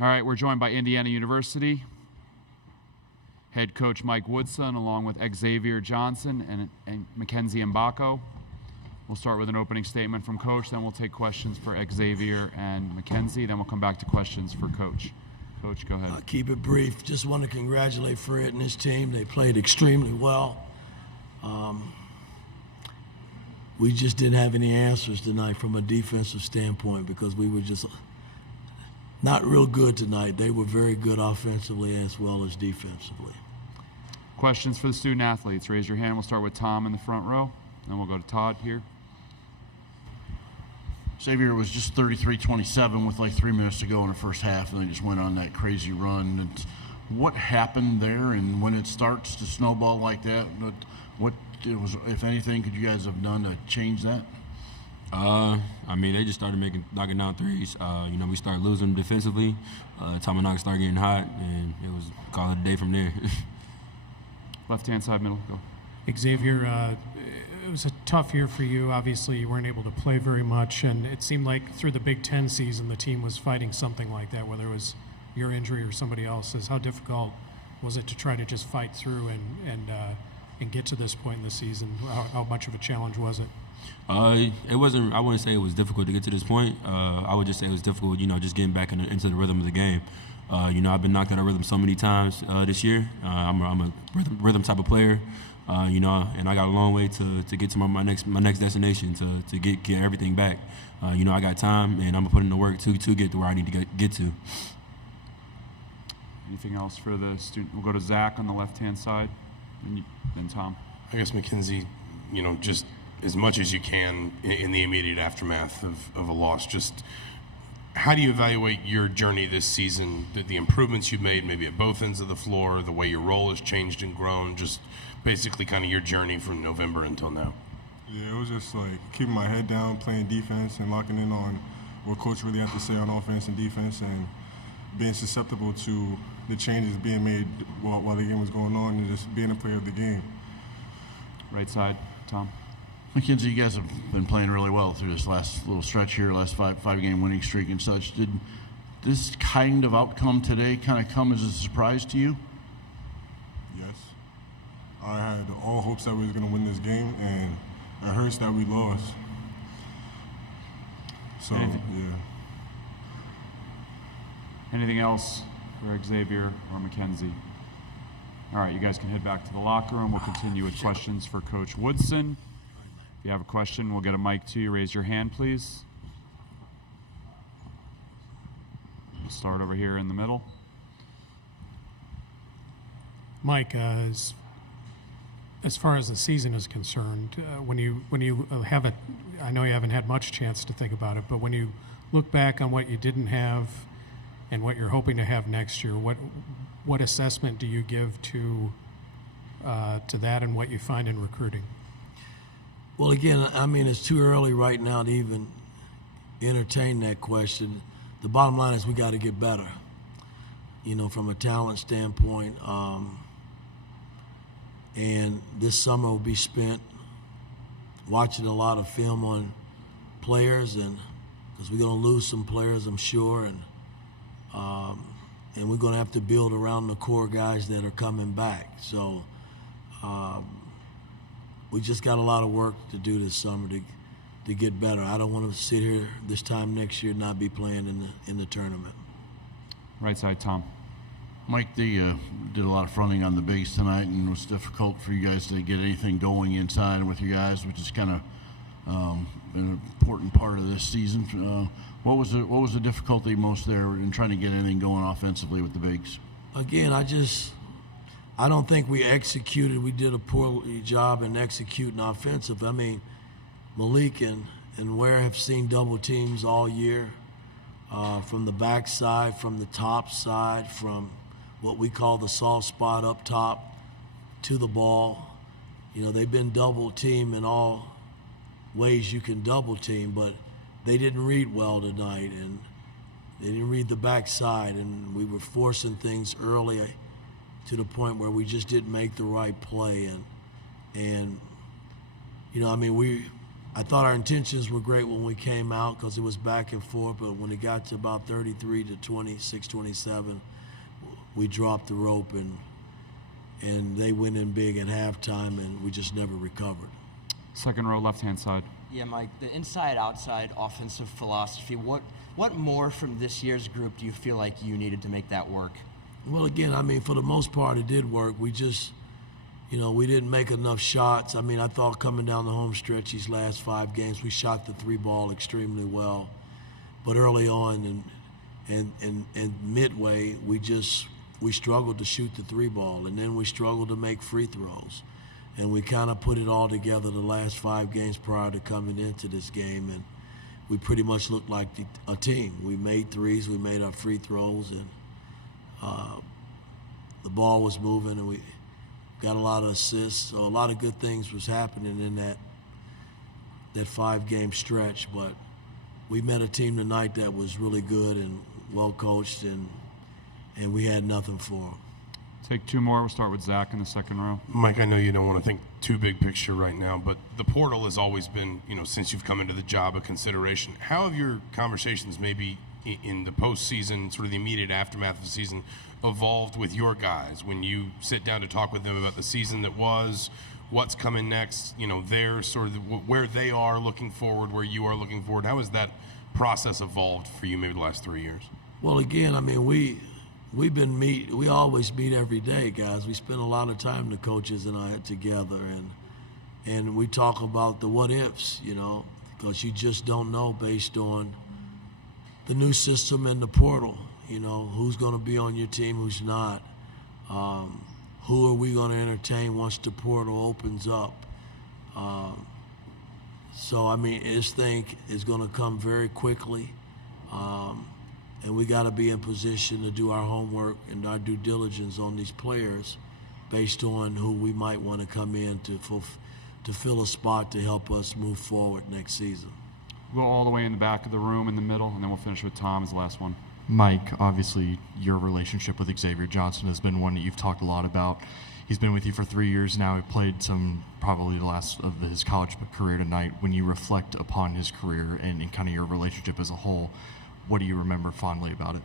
All right, we're joined by Indiana University head coach Mike Woodson, along with Xavier Johnson and Mackenzie Mgbako. We'll start with an opening statement from Coach, then we'll take questions for Xavier and Mackenzie, then we'll come back to questions for Coach. Coach, go ahead. I'll keep it brief. Just want to congratulate Fred and his team. They played extremely well. We just didn't have any answers tonight from a defensive standpoint because we were just not real good tonight. They were very good offensively as well as defensively. Questions for the student athletes. Raise your hand. We'll start with Tom in the front row. Then we'll go to Todd here. Xavier was just 33-27 with like 3 minutes to go in the first half, and they just went on that crazy run. And what happened there, and when it starts to snowball like that, what it was, if anything, could you guys have done to change that? I mean, they just started knocking down threes. We started losing defensively. Tom and I started getting hot, and it was call it a day from there. Left-hand side, middle, go. Xavier, it was a tough year for you. Obviously, you weren't able to play very much, and it seemed like through the Big Ten season, the team was fighting something like that, whether it was your injury or somebody else's. How difficult was it to try to just fight through and get to this point in the season? How much of a challenge was it? It wasn't. I wouldn't say it was difficult to get to this point. I would just say it was difficult, just getting back into the rhythm of the game. I've been knocked out of rhythm so many times this year. I'm a rhythm type of player, and I got a long way to get to my next destination to get everything back. I got time, and I'm gonna put in the work to get to where I need to get to. Anything else for the student? We'll go to Zach on the left-hand side, and then Tom. I guess Mackenzie, just as much as you can in the immediate aftermath of a loss, just how do you evaluate your journey this season, the improvements you've made maybe at both ends of the floor, the way your role has changed and grown, just basically kind of your journey from November until now? Yeah, it was just like keeping my head down, playing defense, and locking in on what coach really had to say on offense and defense, and being susceptible to the changes being made while the game was going on, and just being a player of the game. Right side, Tom. Mackenzie, you guys have been playing really well through this last little stretch here, last five-game winning streak and such. Did this kind of outcome today kind of come as a surprise to you? Yes. I had all hopes that we was going to win this game, and it hurts that we lost. So, yeah. Anything else for Xavier or Mackenzie? All right, you guys can head back to the locker room. We'll continue with questions for Coach Woodson. If you have a question, we'll get a mic to you. Raise your hand, please. We'll start over here in the middle. Mike, as far as the season is concerned, when you have it, I know you haven't had much chance to think about it, but when you look back on what you didn't have and what you're hoping to have next year, what assessment do you give to that and what you find in recruiting? Well, again, I mean, it's too early right now to even entertain that question. The bottom line is we got to get better, from a talent standpoint. And this summer will be spent watching a lot of film on players, and because we're going to lose some players, I'm sure, and we're going to have to build around the core guys that are coming back. So we just got a lot of work to do this summer to get better. I don't want to sit here this time next year and not be playing in the tournament. Right side, Tom. Mike, they did a lot of fronting on the bigs tonight, and it was difficult for you guys to get anything going inside with you guys, which is kind of been an important part of this season. What was the difficulty most there in trying to get anything going offensively with the bigs? Again, I don't think we executed. We did a poor job in executing offensive. I mean, Malik and Ware have seen double teams all year, from the back side, from the top side, from what we call the soft spot up top to the ball. They've been double teamed in all ways you can double team, but they didn't read well tonight, and they didn't read the back side, and we were forcing things early to the point where we just didn't make the right play. And I mean, I thought our intentions were great when we came out because it was back and forth, but when it got to about 33 to 26, 27, we dropped the rope and they went in big at halftime and we just never recovered. Second row, left-hand side. Yeah, Mike, the inside-outside offensive philosophy, what more from this year's group do you feel like you needed to make that work? Well, again, I mean, for the most part, it did work. We just, we didn't make enough shots. I mean, I thought coming down the home stretch these last 5 games, we shot the 3-ball extremely well. But early on and midway, we struggled to shoot the 3-ball, and then we struggled to make free throws. And we kind of put it all together the last 5 games prior to coming into this game, and we pretty much looked like a team. We made threes, we made our free throws, and the ball was moving, and we got a lot of assists. So a lot of good things was happening in that 5-game stretch. But we met a team tonight that was really good and well coached, and we had nothing for them. Take 2 more. We'll start with Zach in the second row. Mike, I know you don't want to think too big picture right now, but the portal has always been, since you've come into the job, a consideration. How have your conversations maybe in the postseason, sort of the immediate aftermath of the season, evolved with your guys when you sit down to talk with them about the season that was, what's coming next, their sort of where they are looking forward, where you are looking forward? How has that process evolved for you maybe the last 3 years? Well, again, I mean, we always meet every day, guys. We spend a lot of time, the coaches and I, together, and we talk about the what ifs, because you just don't know based on the new system and the portal, who's going to be on your team, who's not. Who are we going to entertain once the portal opens up? So, I mean, this thing is going to come very quickly. And we got to be in position to do our homework and our due diligence on these players based on who we might want to come in to fill a spot to help us move forward next season. We'll go all the way in the back of the room in the middle, and then we'll finish with Tom as the last one. Mike, obviously your relationship with Xavier Johnson has been one that you've talked a lot about. He's been with you for 3 years now. He played probably the last of his college career tonight. When you reflect upon his career and kind of your relationship as a whole, what do you remember fondly about it?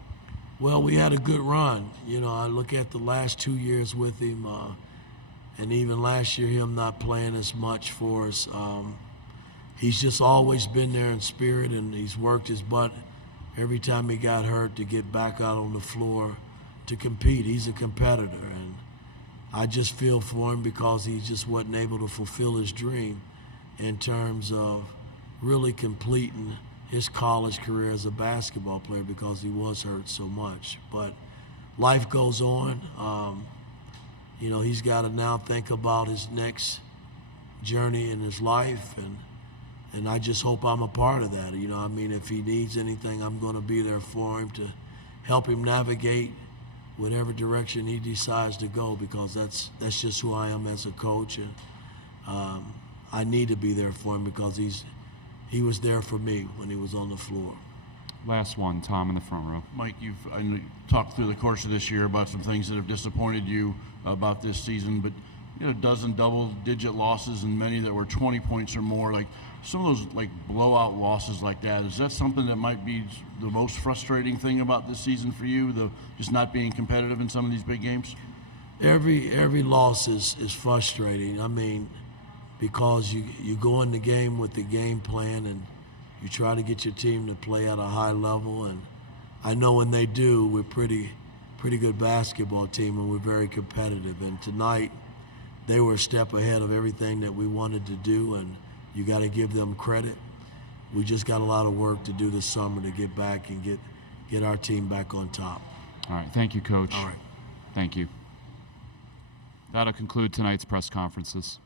Well, we had a good run. I look at the last 2 years with him, and even last year, him not playing as much for us. He's just always been there in spirit, and he's worked his butt every time he got hurt to get back out on the floor to compete. He's a competitor, and I just feel for him because he just wasn't able to fulfill his dream in terms of really completing his college career as a basketball player because he was hurt so much. But life goes on. He's got to now think about his next journey in his life, and I just hope I'm a part of that. If he needs anything, I'm going to be there for him to help him navigate whatever direction he decides to go, because that's just who I am as a coach, and I need to be there for him because he was there for me when he was on the floor. Last one, Tom in the front row. Mike, I know you talked through the course of this year about some things that have disappointed you about this season, but a dozen double-digit losses and many that were 20 points or more, like some of those blowout losses like that. Is that something that might be the most frustrating thing about this season for you, just not being competitive in some of these big games? Every loss is frustrating. Because you go in the game with the game plan and you try to get your team to play at a high level, and I know when they do, we're pretty good basketball team and we're very competitive. And tonight, they were a step ahead of everything that we wanted to do, and you got to give them credit. We just got a lot of work to do this summer to get back and get our team back on top. All right, thank you, Coach. All right. Thank you. That'll conclude tonight's press conferences.